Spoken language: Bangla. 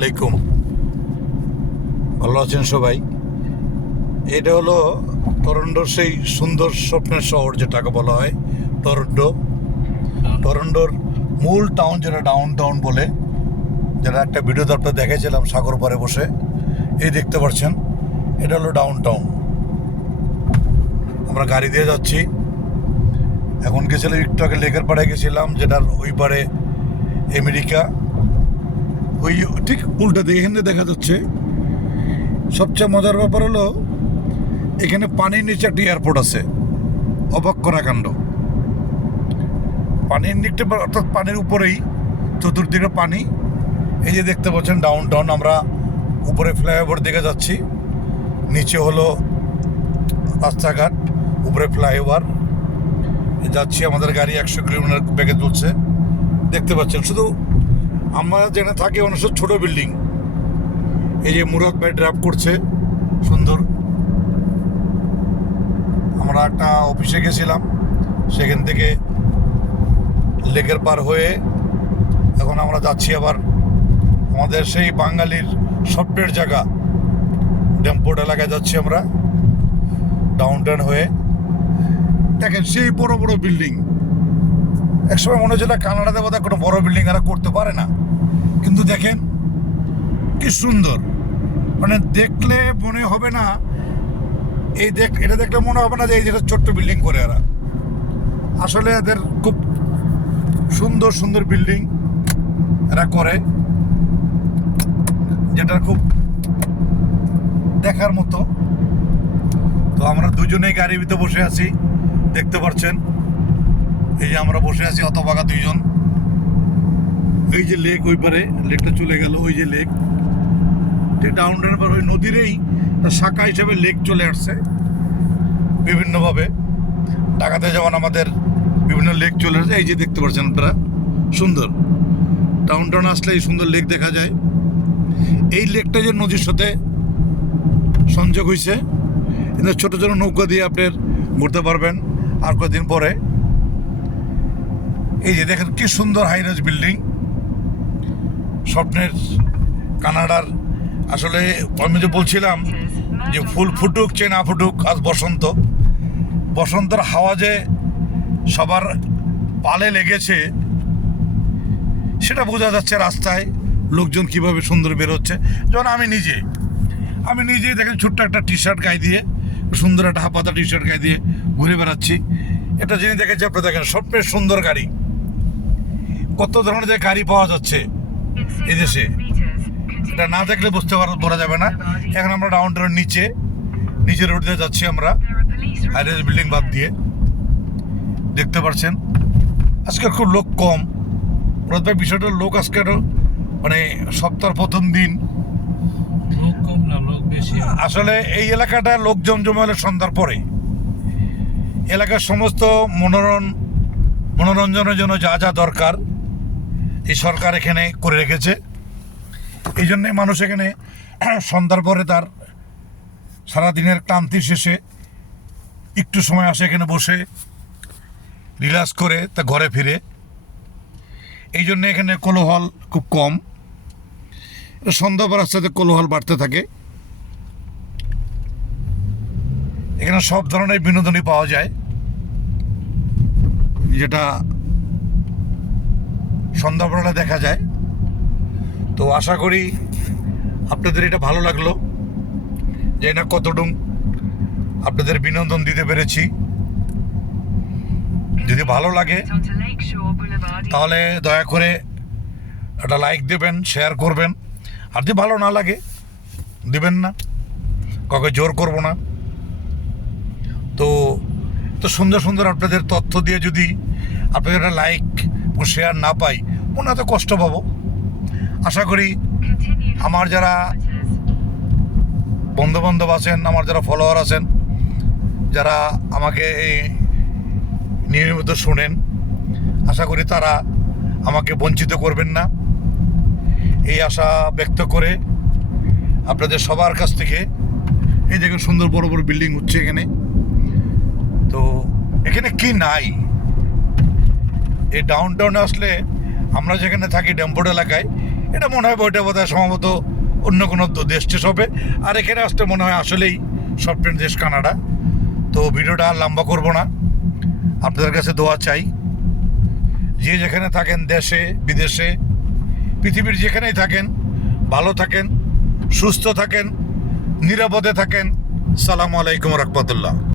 আলাইকুম, ভালো আছেন সবাই। এটা হলো টরন্টোর সেই সুন্দর স্বপ্নের শহর যেটাকে বলা হয় টরন্টো। টরন্টোর মূল টাউন যেটা ডাউন টাউন বলে, যেটা একটা ভিডিওতে আপনার দেখেছিলাম সাগর পাড়ে বসে। এই দেখতে পাচ্ছেন, এটা হলো ডাউন টাউন। আমরা গাড়ি দিয়ে যাচ্ছি। এখন গেছিলাম একটু আগে লেকের পাড়ে গেছিলাম, যেটার ওই পাড়ে আমেরিকা। ওই ঠিক উল্টা দিকে এখানে দেখা যাচ্ছে। সবচেয়ে মজার ব্যাপার হলো এখানে পানির নিচে একটা এয়ারপোর্ট আছে। অবাক করা কাণ্ড। পানির নিচে অর্থাৎ পানির উপরেই, চতুর্দিকে পানি। এই যে দেখতে পাচ্ছেন ডাউন টাউন। আমরা উপরে ফ্লাইওভার দিকে যাচ্ছি, নিচে হলো রাস্তাঘাট, উপরে ফ্লাইওভার যাচ্ছি। আমাদের গাড়ি 100 কিলোমিটার বেগে চলছে, দেখতে পাচ্ছেন। শুধু আমরা যেখানে থাকি অনেক ছোট বিল্ডিং। এই যে মুরাদ ভাই ড্রাইভ করছে, সুন্দর। আমরা একটা অফিসে গেছিলাম, সেখান থেকে লেকের পার হয়ে এখন আমরা যাচ্ছি আবার আমাদের সেই বাঙালির স্বপ্নের জায়গা ড্যামপোর্ট এলাকায় যাচ্ছি আমরা ডাউন টাউন হয়ে। দেখেন সেই বড় বড় বিল্ডিং। একসময় মনে হচ্ছিল কানাডাতে বোধহয় কোনো বড় বিল্ডিং এরা করতে পারে না, কিন্তু দেখেন কি সুন্দর। মানে দেখলে মনে হবে না এটা দেখলে মনে হবে না যে এই যেটা ছোট্ট বিল্ডিং করে এরা। আসলে এদের খুব সুন্দর সুন্দর বিল্ডিং এরা করে, যেটা খুব দেখার মতো। তো আমরা দুজনেই গাড়ির ভিতরে বসে আছি, দেখতে পাচ্ছেন। এই যে আমরা বসে আছি অতবাগা দুইজন। এই যে লেক, ওই পারে লেকটা চলে গেল। ওই যে লেক ডাউন টাউনের পর ওই নদীরই শাখা হিসেবে লেক চলে আসছে বিভিন্নভাবে। ঢাকাতে যেমন আমাদের বিভিন্ন লেক চলে আসছে, এই যে দেখতে পাচ্ছেন আপনারা, সুন্দর। ডাউন টাউন আসলে এই সুন্দর লেক দেখা যায়। এই লেকটা যে নদীর সাথে সংযোগ হয়েছে, কিন্তু ছোটো ছোটো নৌকা দিয়ে আপনার ঘুরতে পারবেন আর কয়েকদিন পরে। এই যে দেখেন কি সুন্দর হাইরাইজ বিল্ডিং, স্বপ্নের কানাডার। আসলে আমি যে বলছিলাম যে ফুল ফুটুক চে না ফুটুক, আজ বসন্ত। বসন্তের হাওয়া যে সবার পালে লেগেছে সেটা বোঝা যাচ্ছে রাস্তায় লোকজন কিভাবে সুন্দর বেরোচ্ছে। যেমন আমি নিজেই দেখেন ছোট্ট একটা টি শার্ট গায়ে দিয়ে, সুন্দর একটা হাফাতা টি শার্ট গায়ে দিয়ে ঘুরে বেড়াচ্ছি। এটা জিনিস দেখেছি আপনি, দেখেন স্বপ্নের সুন্দর গাড়ি। কত ধরনের যে গাড়ি পাওয়া যাচ্ছে এদেশে, এটা না দেখলে বুঝতে বলা যাবে না। এখন আমরা ডাউন টাউনের নিচে রোড দিয়ে যাচ্ছি আমরা, হাইরাইজ বিল্ডিং বাদ দিয়ে। দেখতে পাচ্ছেন আজকে খুব লোক কম। মুরাদ ভাই, বিষয়টা লোক আজকে মানে সপ্তাহের প্রথম দিন লোক কম না, লোক বেশি। আসলে এই এলাকাটা লোক জমজমে হলে সন্ধ্যার পরে। এলাকার সমস্ত মনোরঞ্জনের জন্য যা যা দরকার এই সরকার এখানে করে রেখেছে। এই জন্যে মানুষ এখানে সন্ধ্যার পরে তার সারাদিনের ক্লান্তি শেষে একটু সময় আসে, এখানে বসে রিল্যাক্স করে তা ঘরে ফিরে। এই জন্য এখানে কোলাহল খুব কম। সন্ধ্যা পর আস্তে আস্তে কোলাহল বাড়তে থাকে। এখানে সব ধরনের বিনোদনই পাওয়া যায়, যেটা সন্ধ্যাবেলা দেখা যায়। তো আশা করি আপনাদের এটা ভালো লাগলো, যে না কতটুকু আপনাদের বিনোদন দিতে পেরেছি। যদি ভালো লাগে তাহলে দয়া করে একটা লাইক দেবেন, শেয়ার করবেন। আর যদি ভালো না লাগে দিবেন না, কাউকে জোর করব না। তো সুন্দর সুন্দর আপনাদের তথ্য দিয়ে যদি আপনাদের একটা লাইক ও শেয়ার না পাই, মনে হয়তো কষ্ট পাবো। আশা করি আমার যারা বন্ধুবান্ধব আছেন, আমার যারা ফলোয়ার আছেন, যারা আমাকে এই নিয়মিত শোনেন, আশা করি তারা আমাকে বঞ্চিত করবেন না। এই আশা ব্যক্ত করে আপনাদের সবার কাছ থেকে, এই দেখুন সুন্দর বড় বড় বিল্ডিং হচ্ছে এখানে। তো এখানে কি নাই, এই ডাউন টাউনে আসলে আমরা যেখানে থাকি ড্যামপোর্ট এলাকায়, এটা মনে হয় ওইটা বোধহয় সম্ভবত অন্য কোনো দেশ টেশ হবে। আর এখানে আসতে মনে হয় আসলেই সফটওয়্যার দেশ কানাডা। তো ভিডিওটা আর লম্বা করবো না, আপনাদের কাছে দোয়া চাই। যে যেখানে থাকেন, দেশে বিদেশে, পৃথিবীর যেখানেই থাকেন, ভালো থাকেন, সুস্থ থাকেন, নিরাপদে থাকেন। সালামু আলাইকুম রহমতুল্লাহ।